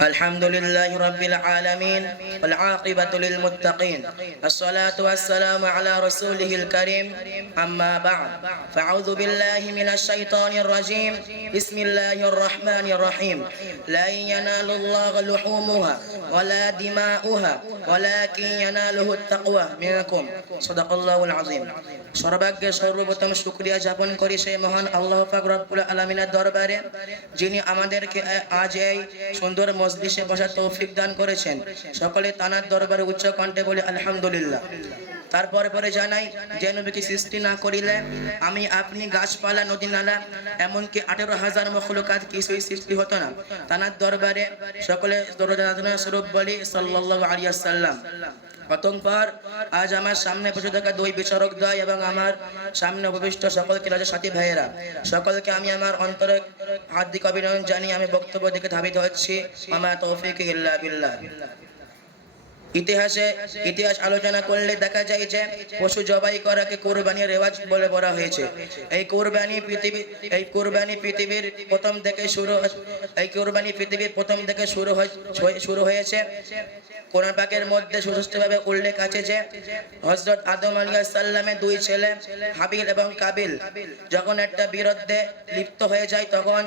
الحمد لله رب العالمين والعاقبة للمتقين، الصلاة والسلام على رسوله الكريم. أما بعد، فأعوذ بالله من الشيطان الرجيم. بسم الله الرحمن الرحيم. لا ينال الله لحومها ولا دماؤها ولكن يناله التقوى منكم. صدق الله العظيم. সর্বাগ্যে সর্বপ্রথম শুকরিয়া জ্ঞাপন করি সেই মহান আল্লাহ পাক রব্বুল আলামিনের দরবারে, যিনি আমাদেরকে আজ এই সুন্দর মজলিসে বসার তৌফিক দান করেছেন। সকলে তানার দরবারে উচ্চ কণ্ঠে বলে আলহামদুলিল্লাহ। তারপরে পরে জানাই যে নবীকে সৃষ্টি না করিলে আমি আপনি গাছপালা নদী নালা এমনকি 18,000 মখলুকাত কিছুই সৃষ্টি হতো না। তানার দরবারে সকলে স্বরূপ বলি সাল্লাল্লাহু আলাইহি ওয়াসাল্লাম। অতঃপর আজ আমার সামনে বসে থাকা দুই বিচারক দ্বয় এবং আমার সামনে উপবিষ্ট সকল ক্লাসের সাথী ভাইয়েরা, সকলকে আমি আমার অন্তরে হার্দিক অভিনন্দন জানিয়ে আমি বক্তব্য দিকে ধাবিত হচ্ছি। আমা তৌফিক ইল্লা বিল্লাহ। ইতিহাস আলোচনা করলে দেখা যায় যে পশু জবাই করাকে কুরবানির রেওয়াজ বলে বলা হয়েছে। এই কুরবানি পৃথিবীর প্রথম থেকে শুরু হয়েছে। কোরআন পাকের মধ্যে সুস্পষ্টভাবে উল্লেখ আছে যে হযরত আদম আলাইহিস সালামের দুই ছেলে হাবিল এবং কাবিল যখন একটা বিরুদ্ধে লিপ্ত হয়ে যায়, তখন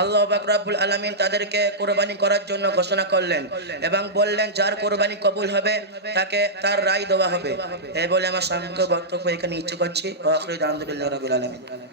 আল্লাহ পাক রব্বুল আলামিন তাদেরকে কুরবানি করার জন্য ঘোষণা করলেন এবং বললেন যার কুরবানি কবুল হবে তাকে তার রায় দেওয়া হবে। এই বলে আমার সংক্ষিপ্ত বক্তব্য এখানে ইচ্ছে করছি। ওয়া আখিরু দাওয়ানা আলহামদুলিল্লাহি রাব্বিল আলামিন।